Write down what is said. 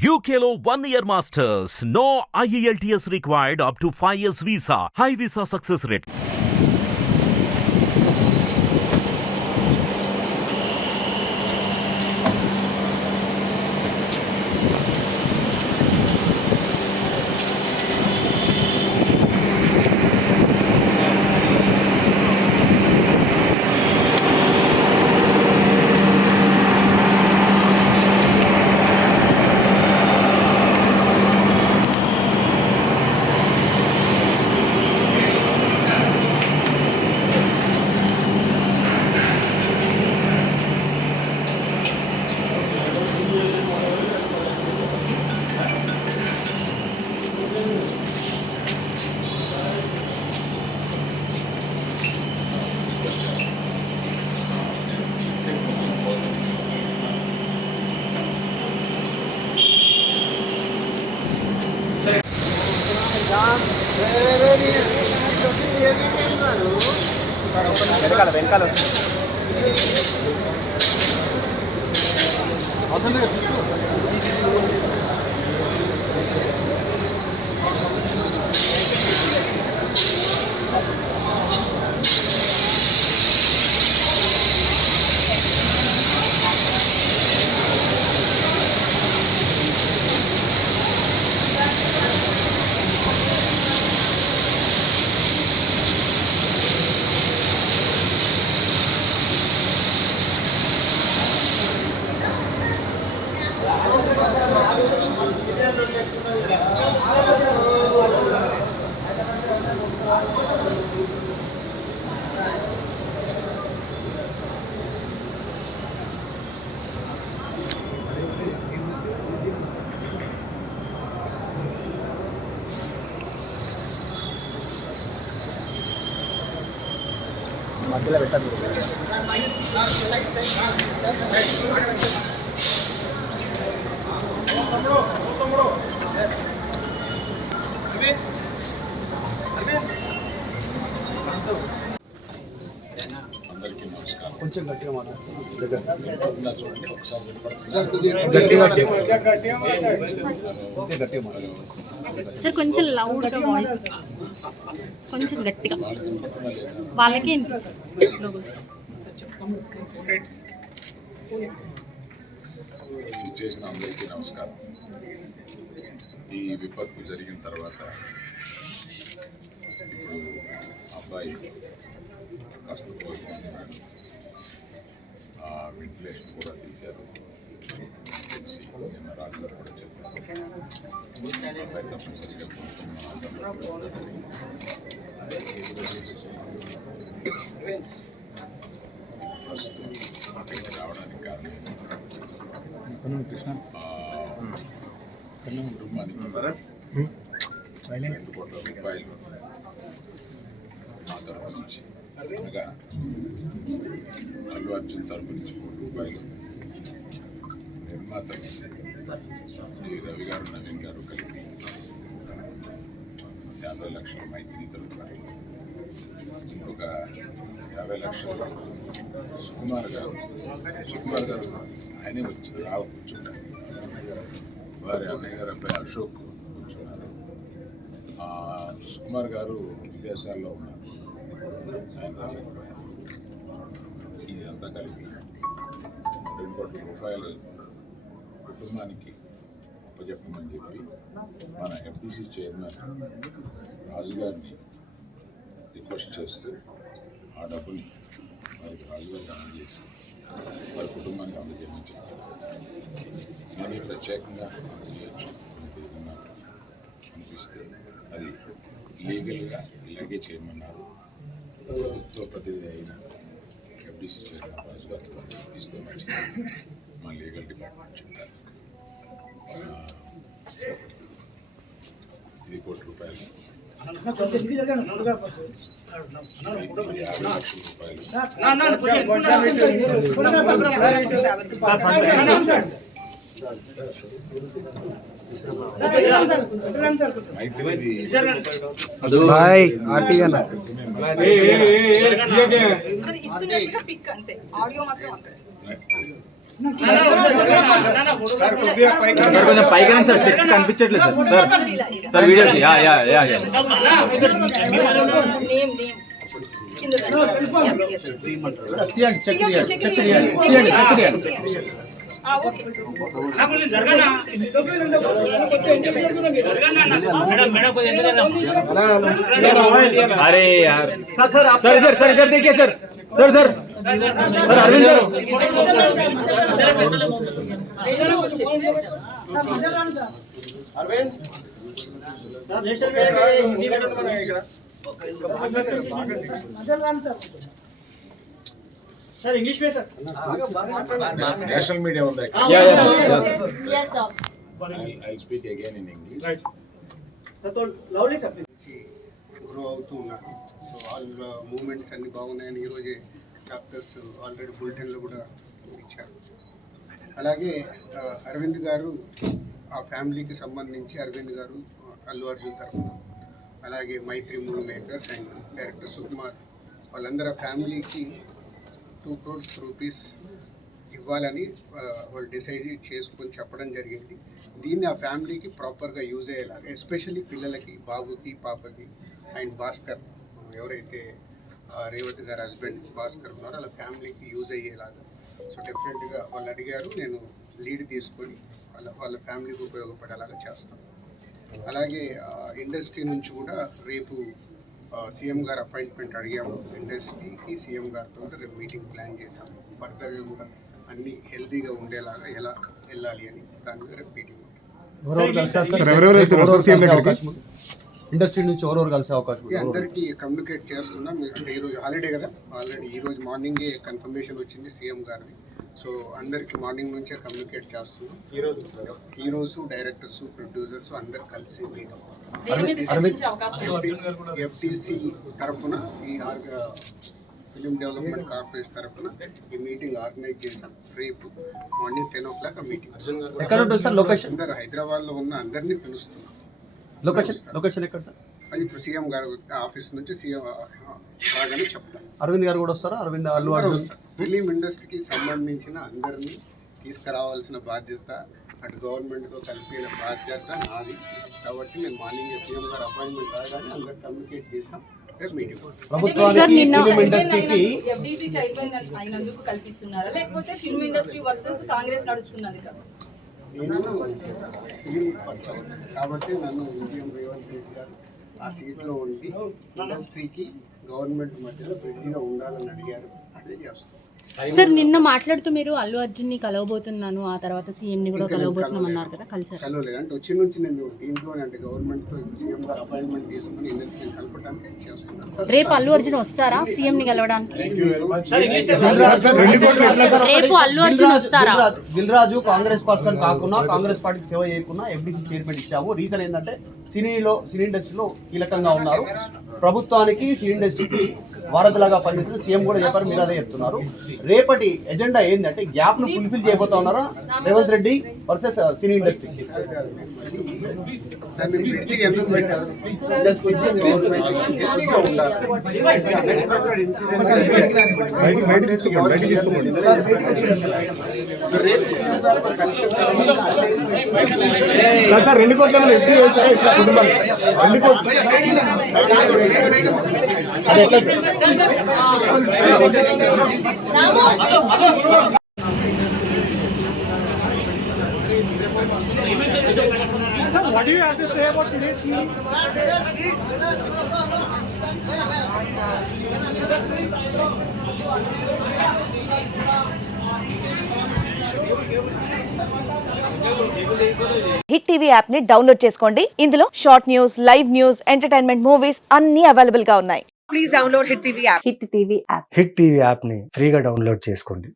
UKLO 1 year masters. No IELTS required up to 5 years visa. High visa success rate. వెనకాల వస్తుంది మధ్యలో పెట్టాలి. అందరికీ నమస్కారం. కొంచెం గట్టిగా సార్ కొంచెం లౌడ్గా వాయిస్ కొంచెం గట్టిగా వాళ్ళకే చేసిన అందరికీ నమస్కారం. ఈ విపత్తు జరిగిన తర్వాత ఇప్పుడు అబ్బాయి కాస్త కోరుకుంటున్నాడు. వెంటిలేషన్ కూడా తీశారు తెలిసి నిన్న రాజుగారు కూడా చెప్పారు. అబ్బాయి తప్పనిసరిగా ప్రస్తుతం అక్కడికి రావడానికి కారణం కుటుంబానికి 2 కోట్ల రూపాయలు మా తరపు నుంచి, అనగా అల్లు అర్జున్ తరపు నుంచి 1 కోటి రూపాయలు, నిర్మాతలు శ్రీ రవి గారు, నవీన్ గారు కలిపి 50 లక్షల మైత్రి తరపు, ఇంకొక 50 లక్షలు సుకుమార్ గారు ఆయనే కూర్చుంటారు. వారి అన్నయ్య గారు అబ్బాయి అశోక్ కూర్చున్నారు. సుకుమార్ గారు విదేశాల్లో ఉన్నారు, ఆయన రాలేకపోయారు. ఇదంతా కలిపి 2 కోట్ల రూపాయలు కుటుంబానికి అప్పచెప్పమని చెప్పి మన ఎఫ్డిసి చైర్మన్ రాజు గారిని రిక్వెస్ట్ చేస్తూ ఆ డబ్బుని వారికి రాజుగారికి అందజేసి వారి కుటుంబానికి అందజేయమని చెప్పారు. నేను ప్రత్యేకంగా అందజేయచ్చు ఏదన్నా అనిపిస్తే అది లీగల్గా ఇలాగే చేయమన్నారు. ప్రభుత్వ ప్రతినిధి అయిన ఎఫ్డిసి చైర్మన్ రాజు గారితో ఇస్తే మంచిది మా లీగల్ డిపార్ట్మెంట్ చెప్తారు. ఇది 1 కోటి రూపాయలు, 50 లక్షల రూపాయలు. ఇస్తున్నట్టుగా పిక్ అంతే, ఆడియో మాత్రం అక్కడ సార్ కొంచెం పైకి రండి సార్, చెక్స్ కనిపించట్లేదు సార్. సార్ వీడియోకి యా యా యా యా अरे यार सर इधर देखिए sir sir Arvind sir sir English में सर నేషనల్ మీడియా ఉంది. Yes, sir. I'll speak again in English. Sir तो लवली सर గ్రో అవుతూ ఉన్నారు. సో వాళ్ళ మూమెంట్స్ అన్ని బాగున్నాయని ఈరోజే డాక్టర్స్ ఆల్రెడీ బులెటిన్లో కూడా ఇచ్చారు. అలాగే అరవింద్ గారు ఆ ఫ్యామిలీకి సంబంధించి అరవింద్ గారు అల్లు అర్జున్ తరఫున, అలాగే Mythri movie makers and director Sukumar వాళ్ళందరూ ఆ ఫ్యామిలీకి 2 crores రూపీస్ ఇవ్వాలని వాళ్ళు డిసైడ్ చేసుకొని చెప్పడం జరిగింది. దీన్ని ఆ ఫ్యామిలీకి ప్రాపర్గా యూజ్ అయ్యేలాగా, ఎస్పెషల్లీ పిల్లలకి, బాబుకి, పాపకి అండ్ భాస్కర్ ఎవరైతే రేవతి గారి హస్బెండ్ భాస్కర్ ఉన్నారో వాళ్ళ ఫ్యామిలీకి యూజ్ అయ్యేలాగా. సో డెఫినెట్గా వాళ్ళు అడిగారు, నేను లీడ్ తీసుకొని వాళ్ళ ఫ్యామిలీకి ఉపయోగపడేలాగా చేస్తాను. అలాగే ఇండస్ట్రీ నుంచి కూడా రేపు సీఎం గారు అపాయింట్మెంట్ అడిగాము. ఇండస్ట్రీకి సీఎం గారితో కూడా రేపు మీటింగ్ ప్లాన్ చేశాము. ఫర్దర్గా కూడా అన్నీ హెల్తీగా ఉండేలాగా ఎలా వెళ్ళాలి అని దాని మీద రేపు మీటింగ్ ఉంటుంది. ఇండస్ట్రీ నుంచి ఎవరెవరు కలిసే అవకాశం అందరికీ కమ్యూనికేట్ చేస్తున్నాం. అంటే ఈరోజు హాలిడే కదా, ఆల్రెడీ ఈరోజు మార్నింగే కన్ఫర్మేషన్ వచ్చింది సీఎం గారిని. సో అందరికి మార్నింగ్ నుంచే కమ్యూనికేట్ చేస్తున్నాం. హీరోస్, డైరెక్టర్స్, ప్రొడ్యూసర్స్ అందరు కలిసి మీట్ అవుతాం. ఎఫ్టీసీ తరఫున ఈ ఫిలిం డెవలప్మెంట్ కార్పొరేషన్ తరఫున ఈ మీటింగ్ ఆర్గనైజ్ చేశాం. రేపు మార్నింగ్ 10 o'clock ఆ మీటింగ్. ఎక్కడ ఉంటుంది సార్ లొకేషన్? అందరు హైదరాబాద్లో ఉన్న అందరినీ పిలుస్తున్నాం. లొకేషన్ ఎక్కడ సార్? అది ఇప్పుడు సీఎం గారు ఆఫీస్ నుంచి సీఎం రాగానే చెప్తాం. అరవింద్ గారు కూడా వస్తారా? అరవింద్, అల్లు అర్జున్, ఫిలిం ఇండస్ట్రీకి సంబంధించిన అందరినీ తీసుకురావాల్సిన బాధ్యత, అటు గవర్నమెంట్తో కలిపిన బాధ్యత నాది. కాబట్టి నేను మార్నింగ్ సీఎం గారు అపాయింట్మెంట్ రాగానే అందరు కమ్యూనికేట్ చేసాం. రేపు మీటింగ్ ఎఫ్డీసీ చైర్మన్ అయినందుకు కల్పిస్తున్నారా, లేకపోతే ఫిల్మ్ ఇండస్ట్రీ వర్సెస్ కాంగ్రెస్ నడుస్తున్నది కదా? నేను ఫిలిం పర్సన్ కాబట్టి నన్ను సీఎం రేవంత్ రెడ్డి గారు ఆ సీట్లో ఉండి ఇండస్ట్రీకి గవర్నమెంట్ మధ్యలో బ్రిడ్జిగా ఉండాలని అడిగారు. అదే చేస్తాం. సార్ నిన్న మాట్లాడుతూ మీరు అల్లు అర్జున్ ని కలవబోతున్నాను, ఆ తర్వాత సీఎం ని కూడా కలవబోతున్నాం అన్నారు కదా, కలిసారు? కలవలేదు. అంటే వచ్చి నుంచి నేను దీంట్లోనే అంటే గవర్నమెంట్ తో సీఎం గారు అపాయింట్మెంట్ తీసుకుని ఇండస్ట్రీని కలపడానికి చేస్తున్నాను. రేపు అల్లు అర్జున్ వస్తారా సీఎం ని కలవడానికి? రేపు అల్లు అర్జున్ వస్తారా? దిల్ రాజు కాంగ్రెస్ పర్సన్ కాకుండా, కాంగ్రెస్ పార్టీకి సేవ చేయకుండా ఎఫ్డీసీ చైర్మన్ ఇచ్చాము. రీజన్ ఏంటంటే సినీ ఇండస్ట్రీలో కీలకంగా ఉన్నారు. ప్రభుత్వానికి, సినీ ఇండస్ట్రీకి వారధిలాగా పనిచేసిన సీఎం కూడా చెప్పారు, మీరు అదే చెప్తున్నారు. రేపటి ఎజెండా ఏంటంటే గ్యాప్ ను ఫుల్ఫిల్ చేయబోతా ఉన్నారా Revanth Reddy versus cine industry? ఎందుకు పెట్టారు? సార్ 2 కోట్ల ఎంపీ చేశారు ఇట్లా కుటుంబాలు 2 కోట్లు అది ఎట్లా sir what do you have to say about today's hearing? Hit TV app ని డౌన్లోడ్ చేసుకోండి. ఇందులో short news, live news, entertainment movies అన్ని అవైలబుల్ గా ఉన్నాయి. Please download hit TV app. Hit TV app ని ఫ్రీగా డౌన్లోడ్ చేసుకోండి.